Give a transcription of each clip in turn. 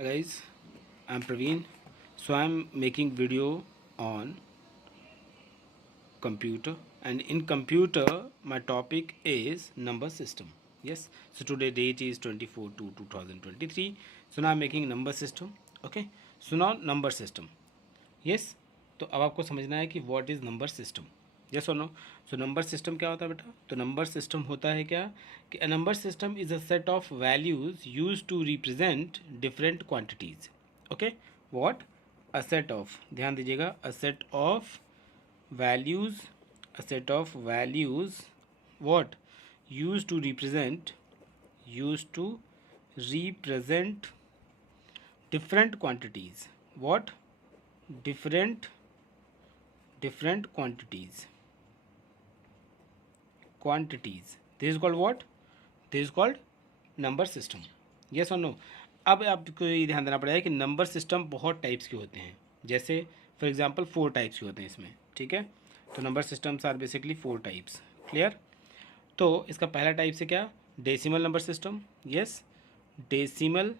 Hi guys, I'm Praveen. So I'm making video on computer, and in computer my topic is number system. Yes, so today date is 24/2/2023. So now I'm making number system. Okay, so now number system. Yes, तो अब आपको समझना है कि what is number system. Yes और no. So number system क्या होता है बेटा? तो नंबर सिस्टम होता है क्या कि a number system is a set of values use to represent different quantities. Okay, what? A set of, ध्यान दीजिएगा, a set of values, a set of values, what? Used to represent different quantities. What? Different quantities. This is called what? This is called number system. Yes or no? अब आपको ये ध्यान देना पड़ेगा कि number system बहुत types के होते हैं. जैसे फॉर एग्जांपल 4 टाइप्स के होते हैं इसमें. ठीक है, तो number systems are basically 4 types. Clear? तो इसका पहला टाइप से क्या? Decimal number system. Yes, decimal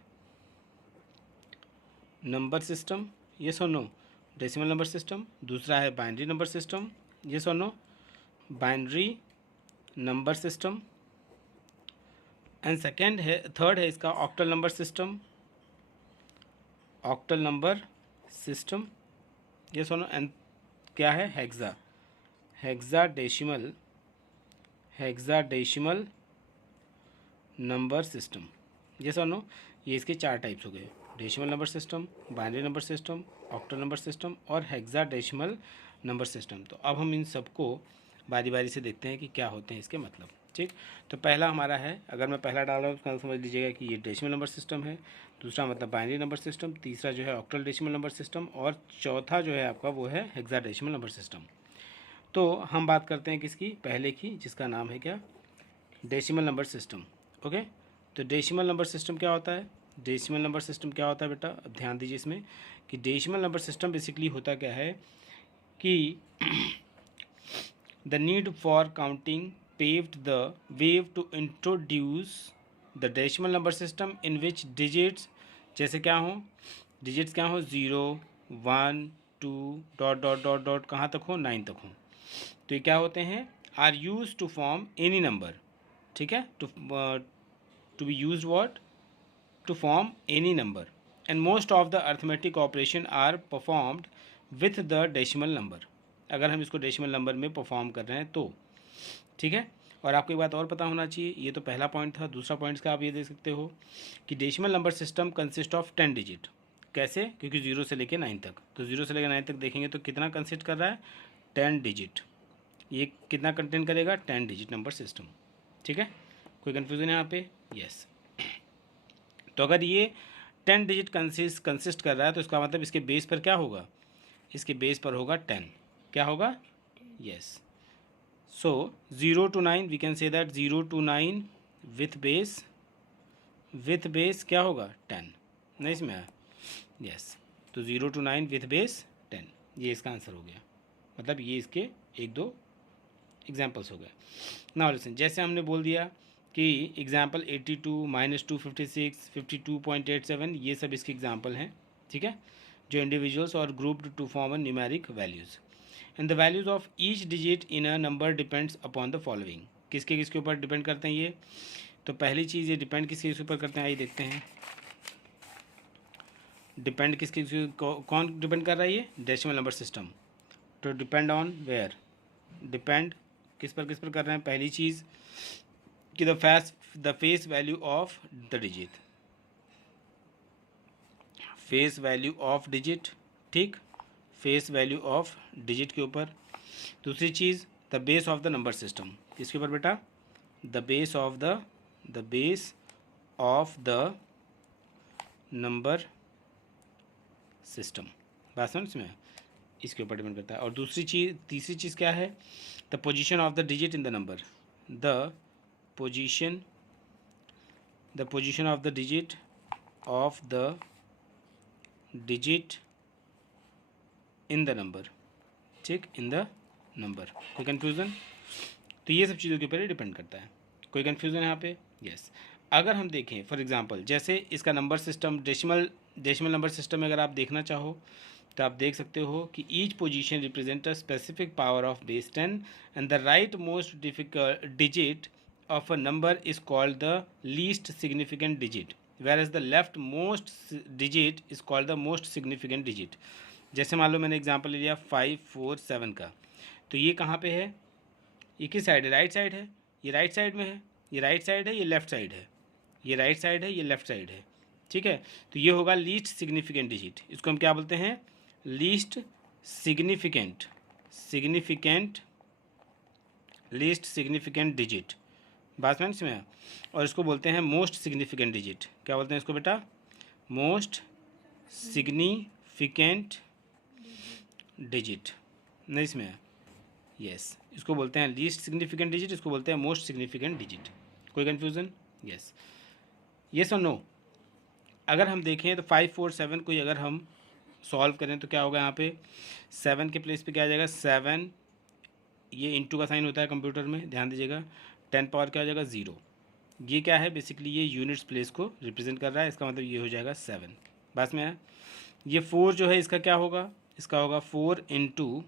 number system. Yes और नो? Decimal number system. दूसरा है बाइनरी नंबर सिस्टम. यस और no? Binary number system. And second है, थर्ड है इसका octal number system. Octal number system. Yes और नो? एंड क्या है? Hexa. Hexadecimal number system. Yes और नो? ये इसके 4 टाइप्स हो गए. Decimal number system, binary number system, octal number system और हेक्साडेसिमल नंबर सिस्टम. तो अब हम इन सबको बारी बारी से देखते हैं कि क्या होते हैं इसके मतलब. ठीक, तो पहला हमारा है, अगर मैं पहला डाल रहा हूँ उसका समझ लीजिएगा कि ये डेसिमल नंबर सिस्टम है. दूसरा मतलब बाइनरी नंबर सिस्टम. तीसरा जो है ऑक्टल डेसिमल नंबर सिस्टम. और चौथा जो है आपका वो है हेक्साडेसिमल नंबर सिस्टम. तो हम बात करते हैं किसकी? पहले की, जिसका नाम है क्या? Decimal number system. ओके, तो डेसिमल नंबर सिस्टम क्या होता है? डेसिमल नंबर सिस्टम क्या होता है बेटा? अब ध्यान दीजिए इसमें कि डेसिमल नंबर सिस्टम बेसिकली होता क्या है कि the need for counting paved the way to introduce the decimal number system in which digits, जैसे क्या हो, डिजिट्स क्या हो, 0 1 2 डॉट डॉट डॉट डॉट कहाँ तक हो, 9 तक हो. तो ये क्या होते हैं? Are use to form any number. ठीक है, to be use what? To form any number. And most of the arithmetic operation are performed with the decimal number. अगर हम इसको डेसिमल नंबर में परफॉर्म कर रहे हैं तो. ठीक है, और आपको एक बात और पता होना चाहिए, ये तो पहला पॉइंट था. दूसरा पॉइंट का आप ये देख सकते हो कि decimal number system consist of 10 digit. कैसे? क्योंकि 0 से लेकर 9 तक. तो 0 से लेकर 9 तक देखेंगे तो कितना कंसिस्ट कर रहा है? 10 डिजिट. ये कितना कंटेन करेगा? 10 डिजिट नंबर सिस्टम. ठीक है, कोई कन्फ्यूज़न है यहाँ पे? यस. तो अगर ये 10 डिजिट कंसिस्ट कर रहा है तो इसका मतलब इसके बेस पर क्या होगा? इसके बेस पर होगा 10. क्या होगा? Yes. So 0 to 9 we can say that 0 to 9 with base क्या होगा? 10. नहीं इसमें आया? यस. तो 0 to 9 with base 10, ये इसका आंसर हो गया. मतलब ये इसके 1-2 एग्जाम्पल्स हो गए. नाउ लिसन, जैसे हमने बोल दिया कि एग्जाम्पल 82 -256 52.87, ये सब इसके एग्जाम्पल हैं. ठीक है, जो इंडिविजुअल्स और grouped to form a numeric values. And the values of each digit in a number depends upon the following. किसके ऊपर डिपेंड करते हैं ये? तो पहली चीज़, ये डिपेंड किसके ऊपर करते हैं, आइए देखते हैं. डिपेंड कौन डिपेंड कर रहा है? ये डेसिमल नंबर सिस्टम. तो डिपेंड ऑन वेयर? डिपेंड किस पर कर रहे हैं? पहली चीज़ कि the face value of the digit. Face value of digit. ठीक, फेस वैल्यू ऑफ डिजिट के ऊपर. दूसरी चीज़ the base of the number system. किसके ऊपर बेटा? The base of the number system. बात समझ में? इसके ऊपर डिपेंड करता है. और तीसरी चीज़ क्या है? The position of the digit in the number. The position of the digit in the number. ठीक, इन द नंबर. कोई कन्फ्यूज़न? तो ये सब चीज़ों के ऊपर डिपेंड करता है. कोई कन्फ्यूज़न है यहाँ पे? यस. अगर हम देखें फॉर एग्जांपल, जैसे इसका number system decimal number system में अगर आप देखना चाहो तो आप देख सकते हो कि each position represent a specific power of base 10 and the right most difficult digit of a number is called the least significant digit, whereas the left most digit is called the most significant digit. जैसे मान लो मैंने example ले लिया 547 का, तो ये कहाँ पे है, ये किस साइड है, राइट साइड है, ये राइट साइड में है, ये राइट साइड है, ये लेफ्ट साइड है, ये राइट साइड है, ये लेफ्ट साइड है, ठीक है। तो ये होगा लीस्ट सिग्निफिकेंट डिजिट, इसको हम क्या बोलते हैं, least significant least significant digit, बात में इसमें। और इसको बोलते हैं मोस्ट सिग्निफिकेंट डिजिट, क्या बोलते हैं इसको बेटा, मोस्ट सिग्निफिकेंट डिजिट, नहीं इसमें है, यस इसको बोलते हैं लीस्ट सिग्निफिकेंट डिजिट, इसको बोलते हैं मोस्ट सिग्निफिकेंट डिजिट। कोई कन्फ्यूज़न, यस यस और नो। अगर हम देखें तो 547 को अगर हम सॉल्व करें तो क्या होगा, यहाँ पे 7 के प्लेस पे क्या आ जाएगा, 7, ये इंटू का साइन होता है कंप्यूटर में, ध्यान दीजिएगा, 10 पावर क्या हो जाएगा 0, ये क्या है बेसिकली, ये यूनिट्स प्लेस को रिप्रेजेंट कर रहा है, इसका मतलब ये हो जाएगा 7, बस में है। ये 4 जो है इसका क्या होगा, इसका होगा 4 इंटू,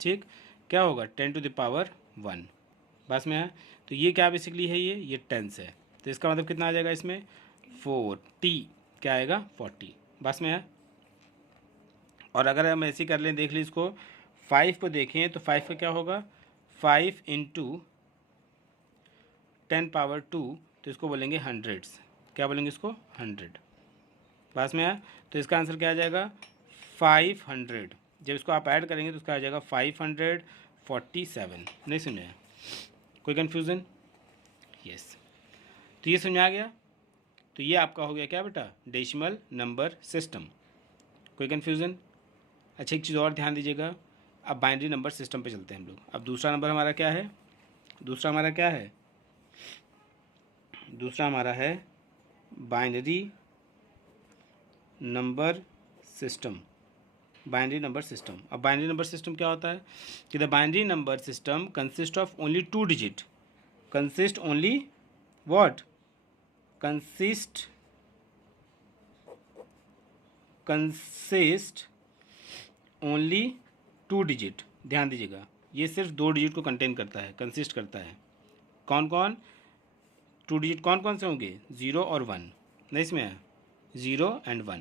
ठीक, क्या होगा 10 टू द पावर 1, बस में है। तो ये क्या बेसिकली है, ये 10 है, तो इसका मतलब कितना आ जाएगा इसमें 40, क्या आएगा 40, बस में है। और अगर हम ऐसे कर लें, देख लीजिए इसको, 5 को देखें तो 5 का क्या होगा, 5 इंटू 10 पावर 2, तो इसको बोलेंगे हंड्रेड्स, क्या बोलेंगे इसको 100, पास में है। तो इसका आंसर क्या आ जाएगा 500, जब इसको आप ऐड करेंगे तो इसका आ जाएगा 547, नहीं सुने, कोई कन्फ्यूज़न, यस। तो ये समझ आ गया, तो ये आपका हो गया क्या बेटा, डेसिमल नंबर सिस्टम। कोई कन्फ्यूज़न, अच्छा एक चीज़ और ध्यान दीजिएगा, अब बाइनरी नंबर सिस्टम पे चलते हैं हम लोग। अब दूसरा नंबर हमारा क्या है, दूसरा हमारा क्या है, दूसरा हमारा है binary number system, binary number system. अब बाइनरी नंबर सिस्टम क्या होता है कि the binary number system consist of only 2 digit, consist only what, consist only 2 digit, ध्यान दीजिएगा, ये सिर्फ 2 डिजिट को कंटेन करता है, कंसिस्ट करता है। कौन कौन 2 डिजिट कौन कौन से होंगे, 0 और 1, नहीं इसमें है 0 and 1,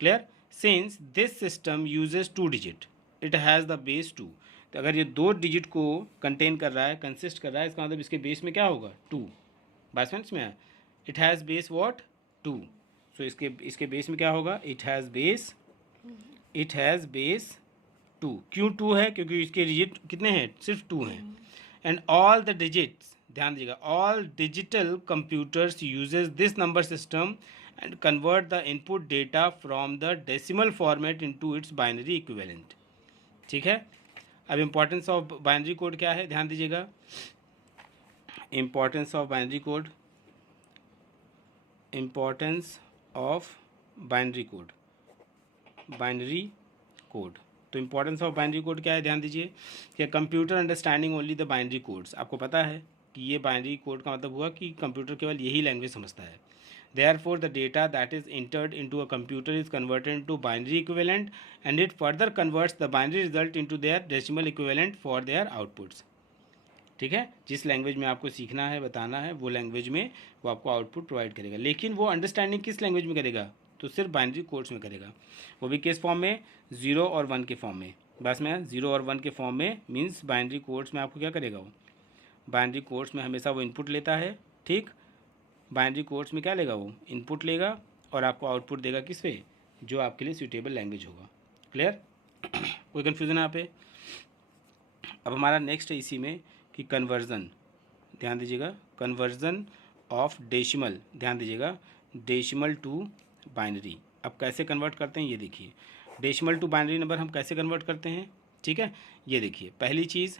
clear. Since this system uses 2 digit it has the base 2, तो अगर ये 2 डिजिट को कंटेन कर रहा है, कंसिस्ट कर रहा है, इसका मतलब इसके बेस में क्या होगा 2, बस में इसमें है, इट हैज़ बेस व्हाट 2, सो इसके बेस में क्या होगा, इट हैज़ बेस 2, क्यों 2 है, क्योंकि इसके डिजिट कितने हैं, सिर्फ 2 हैं। एंड ऑल द डिजिट्स, ध्यान दीजिएगा, all digital computers uses this number system and convert the input data from the decimal format into its binary equivalent, ठीक है। अब इम्पॉर्टेंस ऑफ बाइनरी कोड क्या है, ध्यान दीजिएगा, importance of binary code, importance of binary code, binary code. तो importance of binary code क्या है, ध्यान दीजिए कि computer understanding only the binary codes, आपको पता है कि ये बाइनरी कोड का मतलब हुआ कि कंप्यूटर केवल यही लैंग्वेज समझता है। Therefore, the data that is entered into a computer is converted into binary equivalent and it further converts the binary result into their decimal equivalent for their outputs, ठीक है। जिस लैंग्वेज में आपको सीखना है, बताना है, वो लैंग्वेज में वो आपको आउटपुट प्रोवाइड करेगा, लेकिन वो अंडरस्टैंडिंग किस लैंग्वेज में करेगा, तो सिर्फ बाइनरी कोड्स में करेगा, वो भी किस फॉर्म में, 0 और 1 के फॉर्म में, बस में 0 और 1 के फॉर्म में, मीन्स बाइनरी कोड्स में आपको क्या करेगा, वो बाइनरी कोड्स में हमेशा वो इनपुट लेता है, ठीक, बाइनरी कोड्स में क्या लेगा, वो इनपुट लेगा और आपको आउटपुट देगा किस पे, जो आपके लिए सूटेबल लैंग्वेज होगा, क्लियर। कोई कन्फ्यूज़न यहाँ पे। अब हमारा नेक्स्ट है इसी में कि कन्वर्ज़न, ध्यान दीजिएगा, कन्वर्ज़न ऑफ डेसिमल, ध्यान दीजिएगा, डेसिमल टू बाइनरी। अब कैसे कन्वर्ट करते हैं ये देखिए, डेसिमल टू बाइनरी नंबर हम कैसे कन्वर्ट करते हैं, ठीक है। ये देखिए, पहली चीज़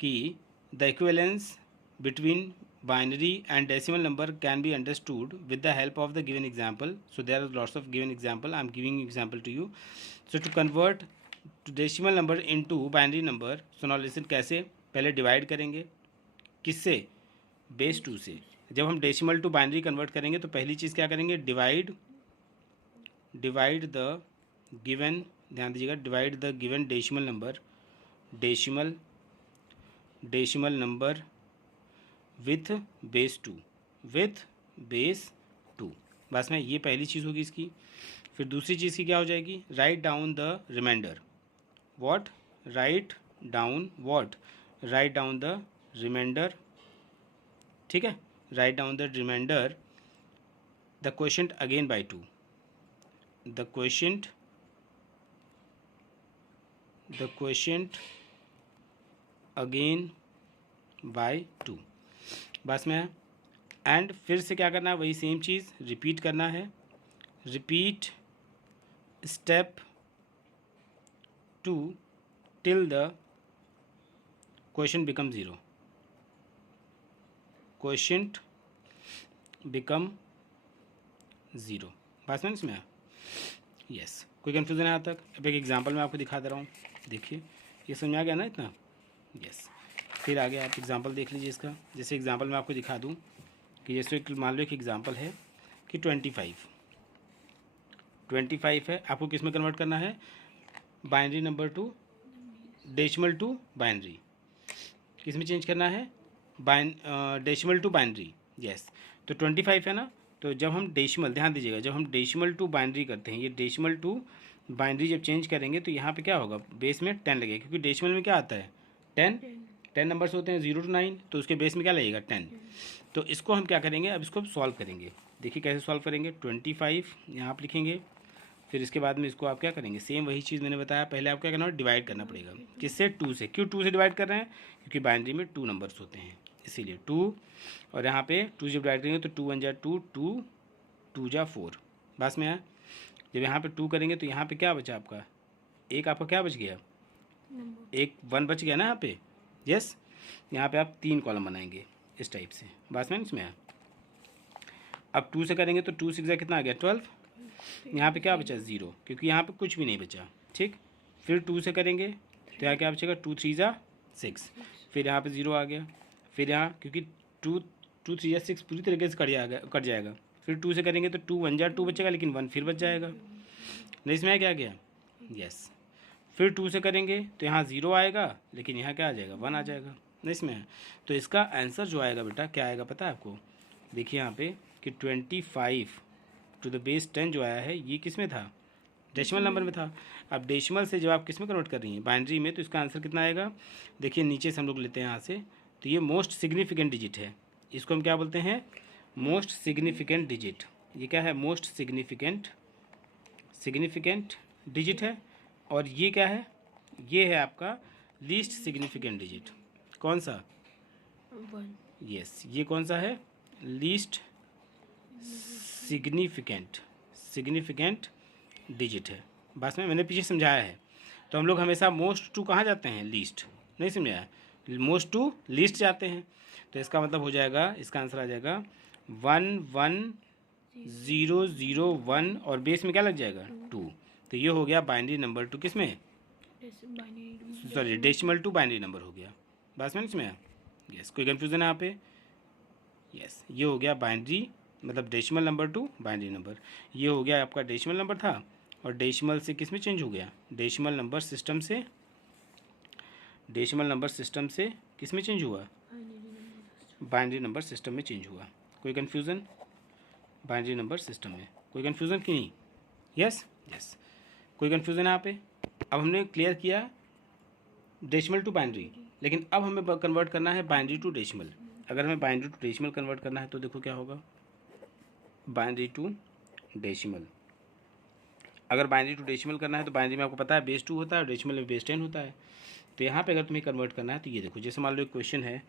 कि the equivalence between binary and decimal number can be understood with the help of the given example. So there are lots of given example, I am giving example to you. So to convert to decimal number into binary number, so now listen, कैसे, पहले divide करेंगे, किससे, base 2 से। जब हम decimal to binary convert करेंगे तो पहली चीज़ क्या करेंगे, डिवाइड डिवाइड द गिवन, ध्यान दीजिएगा, divide the given decimal number, decimal number with base 2, with base 2। बस में ये पहली चीज़ होगी इसकी। फिर दूसरी चीज़ की क्या हो जाएगी, write down the reminder, what, write down what, write down the reminder, ठीक है, write down the reminder the question again by 2, the question again by 2। बस में है। एंड फिर से क्या करना है, वही सेम चीज़ रिपीट करना है, repeat step 2 till the question become 0, question become 0। बात समझ में आया? यस। कोई कन्फ्यूज़न है यहाँ तक? अब एक एग्जांपल मैं आपको दिखा दे रहा हूँ, देखिए ये समझ में आ गया ना इतना? यस। फिर आगे आप एग्जांपल देख लीजिए इसका। जैसे एग्जांपल मैं आपको दिखा दूँ कि जैसे मान लो एक एग्जांपल है कि 25 है, आपको किस में कन्वर्ट करना है, binary number to decimal to binary, किस में चेंज करना है, डेसिमल टू बाइनरी। यस। तो 25 है ना, तो जब हम डेसिमल, ध्यान दीजिएगा, जब हम डेसिमल टू बाइनरी करते हैं, ये डेसिमल टू बाइनरी जब चेंज करेंगे तो यहाँ पे क्या होगा, बेस में 10 लगेगा, क्योंकि डेसिमल में क्या आता है 10 नंबर्स होते हैं 0 to 9, तो उसके बेस में क्या लगेगा 10। तो इसको हम क्या करेंगे, अब इसको सॉल्व करेंगे। देखिए कैसे सॉल्व करेंगे, 25 यहाँ आप लिखेंगे, फिर इसके बाद में इसको आप क्या करेंगे, सेम वही चीज़ मैंने बताया, पहले आप क्या करना है, डिवाइड करना पड़ेगा, किससे, 2 से। क्यों 2 से डिवाइड कर रहे हैं, क्योंकि बाइनरी में 2 नंबर्स होते हैं, इसीलिए 2। और यहाँ पे 2 जब डिवाइड करेंगे तो 2 1 जा 2, 2 2 जा 4। बस में है। जब यहाँ पे 2 करेंगे तो यहाँ पे क्या बचा आपका, एक आपका क्या बच गया, एक 1 बच गया ना यहाँ पे। यस। यहाँ पे आप 3 कॉलम बनाएंगे इस टाइप से। बस में इसमें है। अब 2 से करेंगे तो 2 6 कितना आ गया 12, यहाँ पे क्या बचा 0, क्योंकि यहाँ पे कुछ भी नहीं बचा, ठीक। फिर 2 से करेंगे तो यहाँ क्या बचेगा, 2 3 जा 6, फिर यहाँ पे 0 आ गया। फिर यहाँ क्योंकि 2 2 3 जा 6 पूरी तरीके से कट जाएगा। फिर 2 से करेंगे तो 2 1 जा 2 बचेगा, लेकिन 1 फिर बच जाएगा, नहीं इसमें क्या गया। यस। फिर 2 से करेंगे तो यहाँ 0 आएगा, लेकिन यहाँ क्या आ जाएगा 1 आ जाएगा, नहीं इसमें है। तो इसका आंसर जो आएगा बेटा क्या आएगा पता है आपको, देखिए यहाँ पे कि 25 टू द बेस 10 जो आया है ये किस में था, डेसिमल नंबर में था। अब डेसिमल से जब आप किस में कन्वर्ट कर रही हैं, बाइनरी में, तो इसका आंसर कितना आएगा, देखिए नीचे से हम लोग लेते हैं यहाँ से, तो ये मोस्ट सिग्निफिकेंट डिजिट है, इसको हम क्या बोलते हैं, मोस्ट सिग्निफिकेंट डिजिट। ये क्या है, मोस्ट सिग्निफिकेंट डिजिट है। और ये क्या है, ये है आपका लीस्ट सिग्निफिकेंट डिजिट। कौन सा, 1। यस, ये कौन सा है, लीस्ट सिग्निफिकेंट डिजिट है। बस में मैंने पीछे समझाया है। तो हम लोग हमेशा मोस्ट टू कहाँ जाते हैं, लीस्ट, नहीं समझाया, मोस्ट टू लीस्ट जाते हैं। तो इसका मतलब हो जाएगा, इसका आंसर आ जाएगा 1 1 0 0 1 और बेस में क्या लग जाएगा 2। तो ये हो गया बाइनरी नंबर 2 किस में, sorry decimal to binary number हो गया। बस में इसमें यस। कोई कन्फ्यूज़न है यहाँ पे। यस, ये हो गया बाइनरी मतलब decimal number two binary number. ये हो गया आपका डेसिमल नंबर था, और डेसिमल से किस में चेंज हो गया, डेसिमल नंबर सिस्टम से किस में चेंज हुआ, बाइनरी नंबर सिस्टम में चेंज हुआ। कोई कन्फ्यूज़न, बाइनरी नंबर सिस्टम में कोई कन्फ्यूज़न की नहीं। Yes yes. कोई कन्फ्यूज़न है यहाँ पे। अब हमने क्लियर किया डेसिमल टू बाइनरी, लेकिन अब हमें कन्वर्ट करना है बाइनरी टू डेसिमल। अगर हमें बाइनरी टू डेसिमल कन्वर्ट करना है तो देखो क्या होगा, बाइनरी टू डेसिमल। अगर बाइनरी टू डेसिमल करना है तो बाइनरी में आपको पता है बेस 2 होता है और डेसिमल में बेस 10 होता है। तो यहाँ पे अगर तुम्हें कन्वर्ट करना है तो ये देखो, जैसे मान लो एक क्वेश्चन है,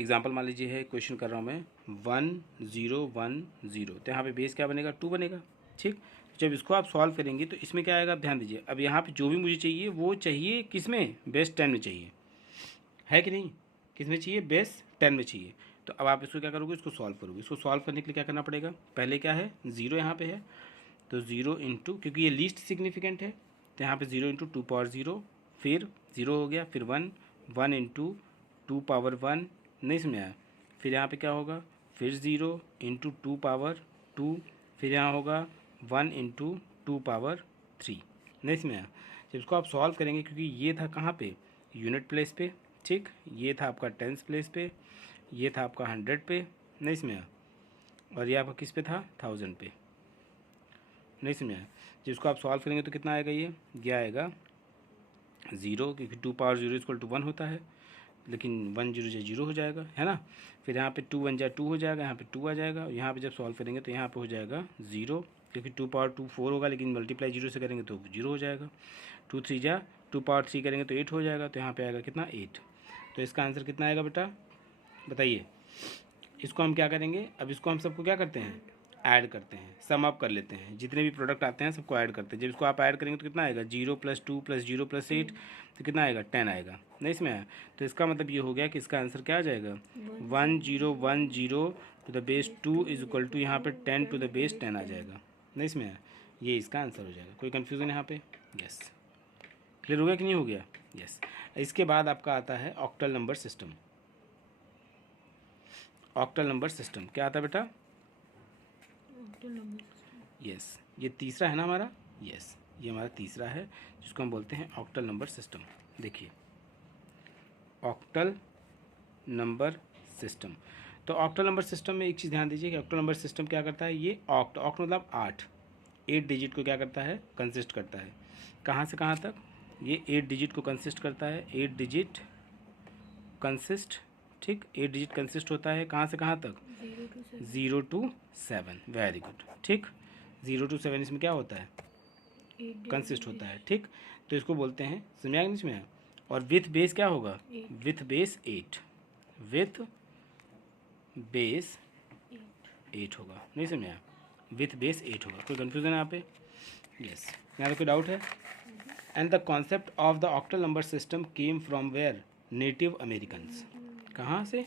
एग्जांपल मान लीजिए है, क्वेश्चन कर रहा हूँ मैं 1 0 1 0, तो यहाँ पे बेस क्या बनेगा 2 बनेगा, ठीक। जब इसको आप सॉल्व करेंगे तो इसमें क्या आएगा, आप ध्यान दीजिए। अब यहाँ पे जो भी मुझे चाहिए वो चाहिए किस में, बेस 10 में चाहिए, है कि नहीं, किस में चाहिए, बेस 10 में चाहिए। तो अब आप इसको क्या करोगे, इसको सॉल्व करोगे। इसको सॉल्व करने के लिए क्या करना पड़ेगा, पहले क्या है 0 यहाँ पे है, तो 0 इंटू, क्योंकि ये लीस्ट सिग्निफिकेंट है तो यहाँ पे 0 इंटू 2 पावर 0, फिर 0 हो गया, फिर 1 1 इंटू 2 पावर 1, नहीं समझ आया। फिर यहाँ पे क्या होगा, फिर 0 इंटू 2 पावर 2, फिर यहाँ होगा 1 इंटू 2⁻3। नहीं इसमें जब इसको आप सॉल्व करेंगे, क्योंकि ये था कहाँ पे, यूनिट प्लेस पे, ठीक, ये था आपका टेंस प्लेस पे, ये था आपका 100 पे, नहीं इसमें, और ये आपका किस पे था, 1000 पे। नहीं समझा। जिसको आप सॉल्व करेंगे तो कितना आएगा, ये आएगा 0, क्योंकि 2⁻0 = 1 होता है, लेकिन 1 0 से 0 हो जाएगा, है ना। फिर यहाँ पे 2 1 जा 2 हो जाएगा, यहाँ पे 2 आ जाएगा, और यहाँ पे जब सॉल्व करेंगे तो यहाँ पे हो जाएगा 0, क्योंकि 2⁻2 4 होगा, लेकिन मल्टीप्लाई 0 से करेंगे तो 0 हो जाएगा। 2 3 जा 2⁻3 करेंगे तो 8 हो जाएगा, तो यहाँ पे आएगा कितना, 8। तो इसका आंसर कितना आएगा बेटा, बताइए। इसको हम क्या करेंगे, अब इसको हम सबको क्या करते हैं, ऐड करते हैं, सम अप कर लेते हैं, जितने भी प्रोडक्ट आते हैं सबको ऐड करते हैं। जब इसको आप ऐड करेंगे तो कितना आएगा, 0 + 2 + 0 + 8, तो कितना आएगा, 10 आएगा। नहीं इसमें आया, तो इसका मतलब ये हो गया कि इसका आंसर क्या आ जाएगा, 1 0 1 0 टू द बेस 2 = यहाँ पे 10 टू द बेस 10 आ जाएगा। नहीं इसमें आया, ये इसका आंसर हो जाएगा। कोई कन्फ्यूज़न यहाँ पे, यस, क्लियर हो गया कि नहीं हो गया, यस। इसके बाद आपका आता है octal number system. Octal number system क्या आता है बेटा, यस, ये तीसरा है ना हमारा, यस, ये हमारा तीसरा है, जिसको हम बोलते हैं ऑक्टल नंबर सिस्टम। देखिए ऑक्टल नंबर सिस्टम, तो ऑक्टल नंबर सिस्टम में एक चीज़ ध्यान दीजिए कि ऑक्टल नंबर सिस्टम क्या करता है, ये ऑक्ट मतलब 8 डिजिट को क्या करता है, कंसिस्ट करता है। कहाँ से कहाँ तक, ये 8 डिजिट को कंसिस्ट करता है, 8 डिजिट कंसिस्ट, ठीक, 8 डिजिट कंसिस्ट होता है कहाँ से कहाँ तक, 0 to 7, वेरी गुड, ठीक, 0 to 7 इसमें क्या होता है, कंसिस्ट होता है, ठीक। तो इसको बोलते हैं, समझ आएगा इसमें, और विथ बेस क्या होगा, विथ बेस 8, विथ बेस 8 होगा। नहीं समझा, विथ बेस 8 होगा। कोई कन्फ्यूजन है यहाँ पे, यस, यहाँ पे कोई डाउट है। And the concept of the octal number system came from where, native Americans. कहाँ से,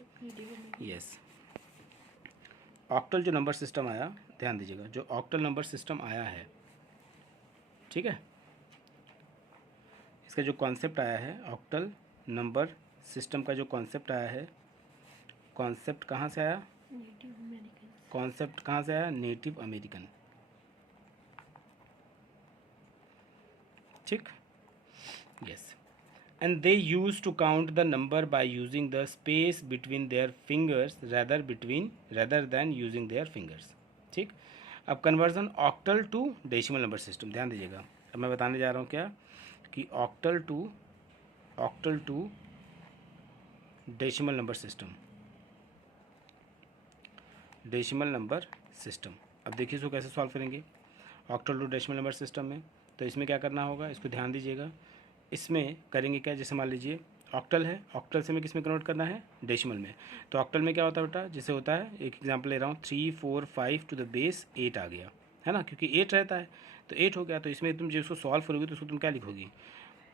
यस, ऑक्टल जो नंबर सिस्टम आया, ध्यान दीजिएगा, जो ऑक्टल नंबर सिस्टम आया है, ठीक है, इसका जो कॉन्सेप्ट आया है, ऑक्टल नंबर सिस्टम का जो कॉन्सेप्ट आया है, कॉन्सेप्ट कहाँ से आया, कॉन्सेप्ट कहाँ से आया, नेटिव अमेरिकन, ठीक, yes. And they use to count the number by using the space between their fingers rather than using their fingers, ठीक। अब conversion octal to decimal number system, ध्यान दीजिएगा, अब मैं बताने जा रहा हूँ क्या, कि octal to decimal number system, decimal number system. अब देखिए इसको कैसे सॉल्व करेंगे, octal to decimal number system में। तो इसमें क्या करना होगा, इसको ध्यान दीजिएगा, इसमें करेंगे क्या, जैसे मान लीजिए ऑक्टल है, ऑक्टल से हमें किस में कन्वर्ट करना है, डेसिमल में। तो ऑक्टल में क्या होता है बेटा, जैसे होता है, एक एग्जांपल ले रहा हूँ, 3 4 5 टू द बेस 8 आ गया, है ना, क्योंकि 8 रहता है तो 8 हो गया। तो इसमें तुम जब इसको सॉल्व करोगे तो उसको तुम क्या लिखोगी,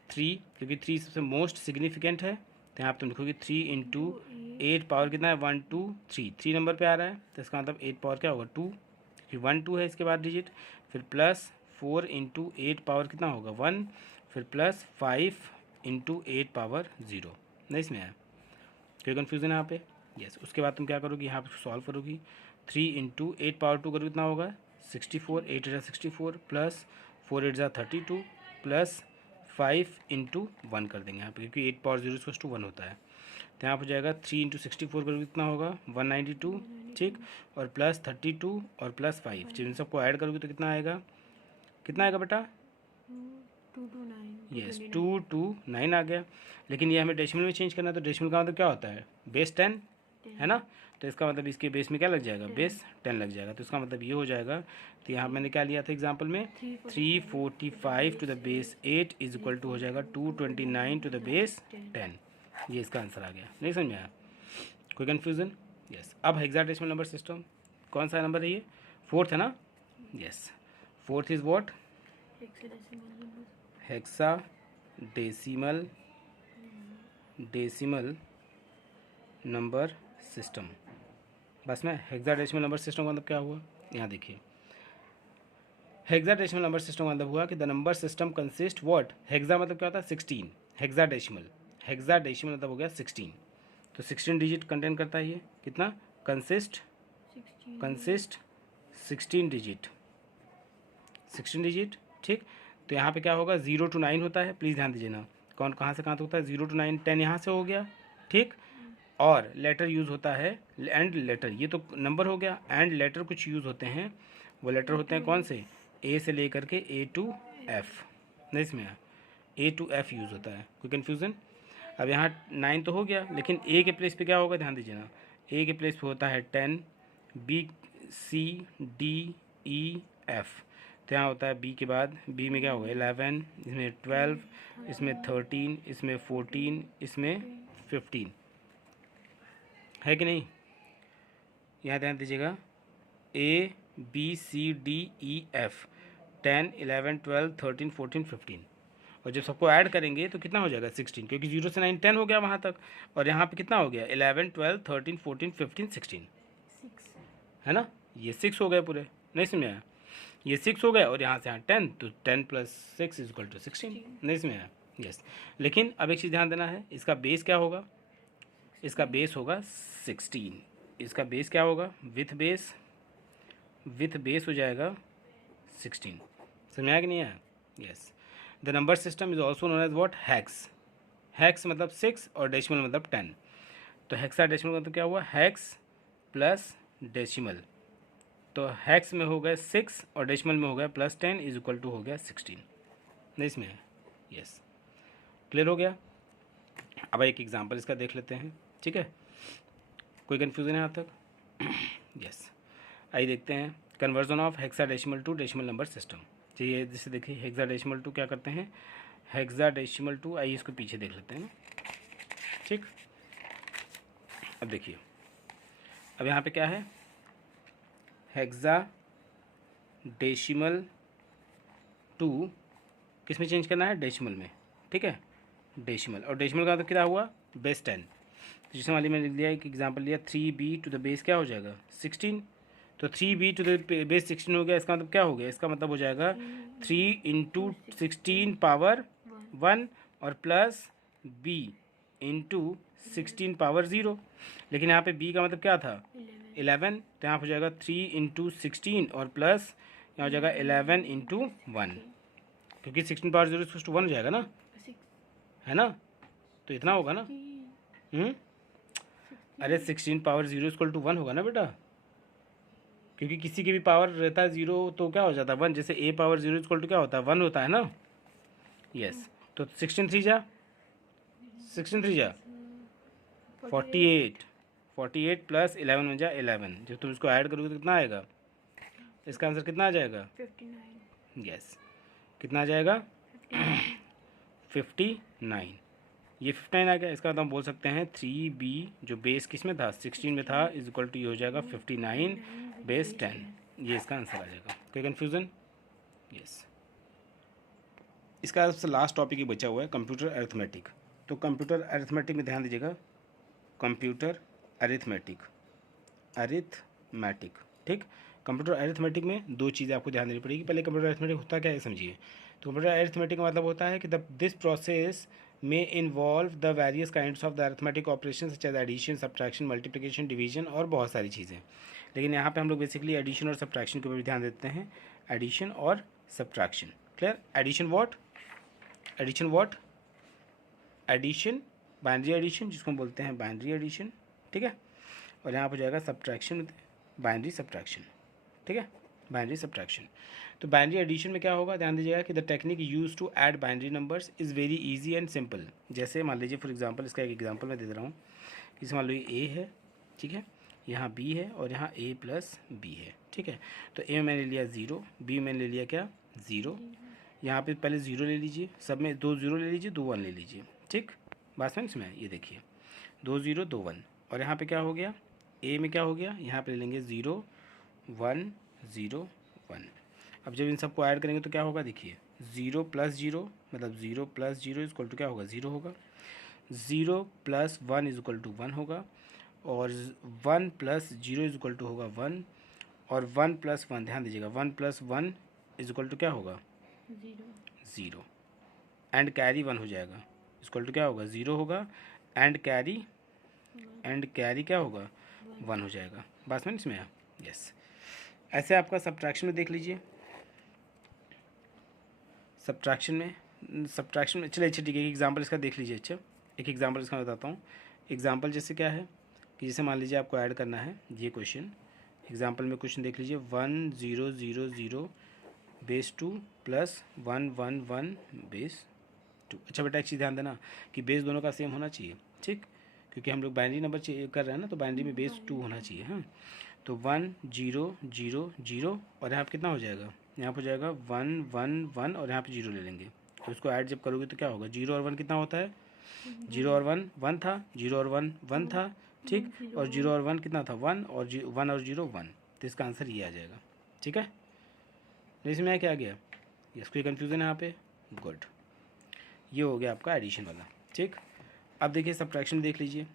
3, क्योंकि 3 सबसे मोस्ट सिग्निफिकेंट है, तो यहाँ पर तुम लिखोगे 3 इंटू 8 पावर कितना है, 1 2 3, 3 नंबर पे आ रहा है, तो इसका मतलब 8 पावर क्या होगा, 2, क्योंकि 1 2 है इसके बाद डिजिट, फिर प्लस 4 इंटू 8 पावर कितना होगा, 1, फिर प्लस 5 इंटू 8 पावर 0। नहीं इसमें आया, कोई कन्फ्यूज़न है यहाँ पे, यस। उसके बाद तुम क्या करोगी, यहाँ पे सॉल्व करोगी, 3 इंटू 8 पावर 2 करोगे कितना होगा, 64, 8 8 64, प्लस 4 8 32, प्लस 5 इंटू 1 कर देंगे यहाँ पे, क्योंकि 8 पावर 0 = 1 होता है। तो यहाँ पर जाएगा 3 इंटू 64 करोगे कितना होगा, 192, ठीक, और प्लस 32 और प्लस 5, जब इन सबको ऐड करोगे तो कितना आएगा, कितना आएगा बेटा, 2 2 9 आ गया। लेकिन ये हमें डेसिमल में चेंज करना है, तो डेसिमल का मतलब क्या होता है, बेस 10, है ना, तो इसका मतलब इसके बेस में क्या लग जाएगा, बेस 10 लग जाएगा। तो इसका मतलब ये हो जाएगा, तो यहाँ मैंने क्या लिया था एग्जाम्पल में, 345 टू द बेस 8 = हो जाएगा 229 टू द बेस 10। ये इसका आंसर आ गया। नहीं समझ में आया, कोई कन्फ्यूज़न, यस। अब हेक्साडेसिमल नंबर सिस्टम, कौन सा नंबर है ये, 4th है ना, yes, 4th is what, hexadecimal number system. बस में हेक्साडेसिमल नंबर सिस्टम का मतलब क्या हुआ, यहाँ देखिए, हेक्साडेसिमल नंबर सिस्टम का मतलब हुआ कि the number system consist what, hexa मतलब क्या होता है, 16, हेक्साडेसिमल मतलब हो गया 16, तो 16 डिजिट कंटेन करता है ये, कितना, कंसिस्ट 16 डिजिट, 16 डिजिट, ठीक। तो यहाँ पे क्या होगा, 0 to 9 होता है, प्लीज़ ध्यान दीजिए ना, कौन कहाँ से कहाँ तक होता है, 0 to 9, 10 यहाँ से हो गया, ठीक। और लेटर यूज़ होता है एंड लेटर, ये तो नंबर हो गया, एंड लेटर कुछ यूज़ होते हैं, वो लेटर होते हैं कौन से, ए से लेकर के ए टू एफ, नहीं इसमें ए टू एफ यूज़ होता है, कोई कन्फ्यूज़न। अब यहाँ 9 तो हो गया, लेकिन ए के प्लेस पे क्या होगा, ध्यान दीजिए ना, ए के प्लेस पे होता है 10, B C D E F, तो यहाँ होता है बी के बाद, बी में क्या होगा 11, इसमें 12, इसमें 13, इसमें 14, इसमें 15, है कि नहीं। यहाँ ध्यान दीजिएगा, A B C D E F, 10, 11, 12, 13, 14, 15, और जब सबको ऐड करेंगे तो कितना हो जाएगा 16, क्योंकि 0 से 9 10 हो गया वहाँ तक, और यहाँ पे कितना हो गया 11, 12, 13, 14, 15, 16, है ना, ये 6 हो गए पूरे, नहीं समझ में आया, ये 6 हो गए, और यहाँ से यहाँ 10, तो 10 + 6 = 16, नहीं समझ में आया, यस। लेकिन अब एक चीज़ ध्यान देना है, इसका बेस क्या होगा, इसका बेस होगा 16, इसका बेस क्या होगा, विथ बेस हो जाएगा 16, समझ आया कि नहीं आया, yes. The number system is also known as what, hex, hex मतलब 6 और डेसिमल मतलब 10, तो हेक्सा डेसिमल मतलब क्या हुआ, हैक्स प्लस डेसिमल, तो हैक्स में हो गया 6 और डेसिमल में हो गया +10 = हो गया 16, नहीं इसमें है, यस, क्लियर हो गया। अब एक एग्जांपल इसका देख लेते हैं, ठीक है, कोई कन्फ्यूज़न है यहाँ तक, यस। आइए देखते हैं, conversion of hexadecimal to decimal number system, चाहिए जैसे देखिए हेक्साडेसिमल टू क्या करते हैं, हेक्साडेसिमल टू, आइए इसको पीछे देख लेते हैं, ठीक। अब देखिए, अब यहाँ पे क्या है, हेक्साडेसिमल टू किस में चेंज करना है, डेसिमल में, ठीक है, डेसिमल, और डेसिमल का मतलब क्या हुआ, बेस 10, तो जिसमें वाली मैंने लिख दिया एक एग्जांपल लिया, 3b टू द बेस क्या हो जाएगा 16, तो 3b टू द बेस 16 हो गया, इसका मतलब क्या हो गया, इसका मतलब हो जाएगा 3 × 16 पावर 1 और प्लस b × 16 पावर 0, लेकिन यहाँ पे b का मतलब क्या था 11, तो यहाँ हो जाएगा 3 × 16 और प्लस यहाँ हो जाएगा 11 × 1, क्योंकि 16 पावर 0 = 1 हो जाएगा ना, है ना, तो इतना होगा ना, अरे 16 पावर 0 = 1 होगा ना बेटा, क्योंकि किसी के भी पावर रहता है 0 तो क्या हो जाता है 1, जैसे a पावर 0 = क्या होता है 1 होता है ना, यस। तो 16 3 जा 48, 48 + 11 में जा 11, जब तुम इसको ऐड करोगे तो कितना आएगा, इसका आंसर कितना आ जाएगा 59, यस, कितना आ जाएगा 59, ये 59 आ गया, इसका मतलब हम बोल सकते हैं 3b जो बेस किस में था 16 में था = ये हो जाएगा 59 बेस 10, ये इसका आंसर आ जाएगा, कोई कन्फ्यूज़न, यस। इसका सबसे लास्ट टॉपिक ही बचा हुआ है कंप्यूटर अरिथमेटिक, तो कंप्यूटर अरिथमेटिक में ध्यान दीजिएगा, कंप्यूटर अरिथमेटिक, ठीक। कंप्यूटर अरिथमेटिक में दो चीज़ें आपको ध्यान देनी पड़ेगी, पहले कंप्यूटर अरिथमेटिक होता क्या है समझिए, तो कंप्यूटर अरिथमेटिक का मतलब होता है कि दिस प्रोसेस में involve the various kinds of the arithmetic operation such as addition, subtraction, multiplication, division और बहुत सारी चीज़ें, लेकिन यहाँ पे हम लोग बेसिकली एडिशन और सब्ट्रैक्शन के ऊपर भी ध्यान देते हैं, एडिशन और subtraction, clear. Addition binary addition जिसको हम बोलते हैं बाइनरी एडिशन, ठीक है, और यहाँ पर जाएगा सब्ट्रैक्शन, बाइनरी सब्ट्रैक्शन, ठीक है, बाइनरी सब्ट्रैक्शन। तो बाइनरी एडिशन में क्या होगा, ध्यान दीजिएगा कि the technique use to add binary numbers is very easy and simple, जैसे मान लीजिए फॉर एग्जांपल, इसका एक एग्जांपल मैं दे रहा हूँ, इसे मान लीजिए a है, ठीक है, यहाँ b है और यहाँ a + b है, ठीक है, तो a में मैंने लिया 0, b में मैंने ले लिया क्या 0, यहाँ पे पहले 0 ले लीजिए, सब में 2 0 ले लीजिए, 2 1 ले लीजिए, ठीक, बात समझ में, ये देखिए 2 0 2 1, और यहाँ पे क्या हो गया a में क्या हो गया, यहाँ पे ले लेंगे 0 1 0 1, अब जब इन सबको ऐड करेंगे तो क्या होगा, देखिए 0 + 0 मतलब 0 + 0 = क्या होगा 0 होगा, 0 + 1 = 1 होगा, और 1 + 0 = होगा 1, और 1 + 1 ध्यान दीजिएगा 1 + 1 = क्या होगा 0, एंड कैरी 1 हो जाएगा, = क्या होगा 0 होगा, एंड कैरी क्या होगा 1 हो जाएगा, बात समझ में आया, यस। ऐसे आपका सब्ट्रैक्शन में देख लीजिए, सब्ट्रैक्शन में चलिए अच्छा ठीक है, एक एग्जांपल इसका देख लीजिए। अच्छा एक एग्जांपल इसका बताता हूँ। एग्जांपल जैसे क्या है कि जैसे मान लीजिए आपको ऐड करना है ये क्वेश्चन, एग्जांपल में क्वेश्चन देख लीजिए 1 0 0 0 बेस 2 प्लस 1 1 1 बेस 2। अच्छा बेटा एक चीज़ ध्यान देना कि बेस दोनों का सेम होना चाहिए, ठीक, क्योंकि हम लोग बाइनरी नंबर कर रहे हैं ना, तो बाइनरी में बेस 2 होना चाहिए। हाँ, तो 1 0 0 0 और यहाँ पर कितना हो जाएगा, यहाँ पर हो जाएगा 1 1 1 और यहाँ पे 0 ले लेंगे। तो इसको ऐड जब करोगे तो क्या होगा, 0 और 1 कितना होता है, 0 और 1 1 था, 0 और 1 1 था, ठीक, और 0 और 1 कितना था 1 और 1 और 0 1। तो इसका आंसर ये आ जाएगा, ठीक है। इसमें क्या आ गया, यस कोई कन्फ्यूज़न है यहाँ पे, गुड, ये हो गया आपका एडिशन वाला, ठीक। अब देखिए सब्ट्रैक्शन देख लीजिए,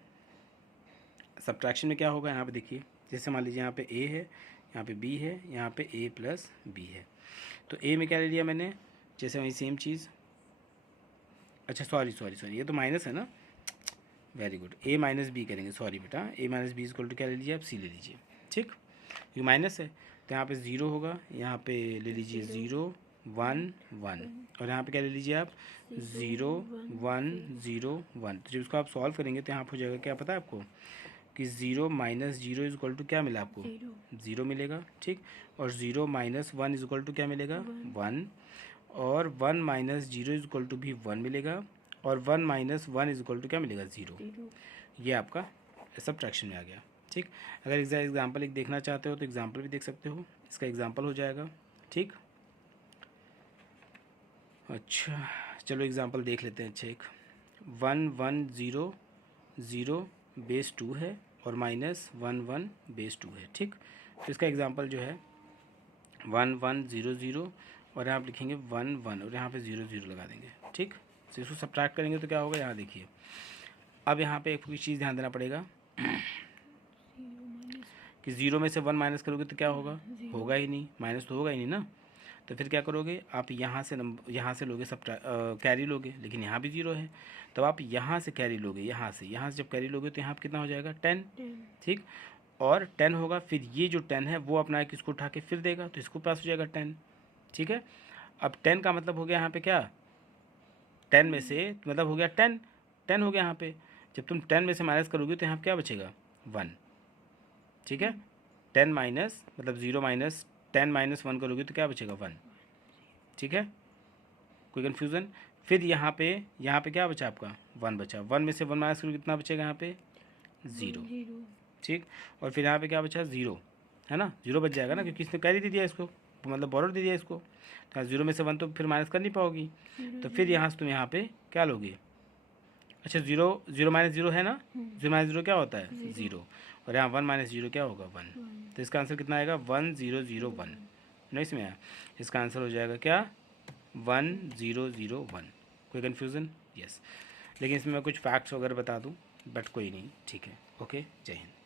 सब्ट्रैक्शन में क्या होगा, यहाँ पे देखिए जैसे मान लीजिए यहाँ पे a है, यहाँ पे b है, यहाँ पे a प्लस b है। तो a में क्या ले लिया मैंने, जैसे वही सेम चीज़, अच्छा सॉरी ये तो माइनस है ना, very good, a minus B करेंगे, सॉरी बेटा, a minus B equal to क्या ले लीजिए आप, c ले लीजिए, ठीक, ये माइनस है तो यहाँ पे 0 होगा, यहाँ पे ले लीजिए 0 1 1 और यहाँ पे क्या ले लीजिए आप 0 1 0 1। तो जब इसको आप सॉल्व करेंगे तो यहाँ पर हो जाएगा क्या पता है आपको कि 0 माइनस 0 इज इक्वल टू क्या मिला आपको, 0 मिलेगा, ठीक, और 0 माइनस 1 इज इक्वल टू क्या मिलेगा 1, और 1 माइनस 0 इज इक्वल टू भी 1 मिलेगा, और 1 माइनस 1 इज इक्वल टू क्या मिलेगा 0। ये आपका सब्ट्रैक्शन में आ गया, ठीक। अगर एग्जाम्पल एक देखना चाहते हो तो एग्जाम्पल भी देख सकते हो, इसका एग्जाम्पल हो जाएगा, ठीक। अच्छा चलो एग्जाम्पल देख लेते हैं। अच्छा एक 1 1 0 0 बेस 2 है और माइनस 1 1 बेस 2 है, ठीक। तो इसका एग्जांपल जो है 1 1 0 0 और यहाँ पे लिखेंगे 1 1 और यहाँ पे 0 0 लगा देंगे, ठीक। तो इसको सब्ट्रैक्ट करेंगे तो क्या होगा, यहाँ देखिए अब यहाँ पे एक चीज़ ध्यान देना पड़ेगा कि 0 में से 1 माइनस करोगे तो क्या होगा, होगा ही नहीं, माइनस तो होगा ही नहीं ना। तो फिर क्या करोगे आप, यहाँ से लोगे कैरी लोगे, लेकिन यहाँ भी 0 है, तो आप यहाँ से कैरी लोगे, यहाँ से जब कैरी लोगे तो यहाँ पर कितना हो जाएगा 10, ठीक, और 10 होगा, फिर ये जो 10 है वो अपना एक इसको उठा के फिर देगा, तो इसको पास हो जाएगा 10, ठीक है। अब 10 का मतलब हो गया यहाँ पे क्या, 10 में से मतलब हो गया 10 हो गया यहाँ पे, जब तुम 10 में से माइनस करोगे तो यहाँ पे क्या बचेगा 1, ठीक है। 10 माइनस मतलब 0 माइनस 10 माइनस 1 करोगे तो क्या बचेगा 1, ठीक है, कोई कन्फ्यूज़न। फिर यहाँ पे क्या बचा आपका 1 बचा, 1 में से 1 माइनस करोगे कितना बचेगा यहाँ पे 0, ठीक, और फिर यहाँ पे क्या बचा 0 है ना, 0 बच जाएगा ना, क्योंकि इसने कैरी दे दिया इसको, मतलब बोरोड दे दिया इसको, तो 0 में से 1 तो फिर माइनस कर नहीं पाओगी, तो फिर यहाँ से तुम यहाँ पे क्या लोगे, अच्छा 0 माइनस 0 है ना, 0 माइनस 0 क्या होता है 0, और यहाँ 1 माइनस 0 क्या होगा 1, तो इसका आंसर कितना आएगा 1 0 0 1, नहीं इसमें आया, इसका आंसर हो जाएगा क्या 1 0 0 1। कोई कन्फ्यूज़न, यस, लेकिन इसमें मैं कुछ फैक्ट्स वगैरह बता दूँ, बट कोई नहीं, ठीक है, ओके, जय हिंद।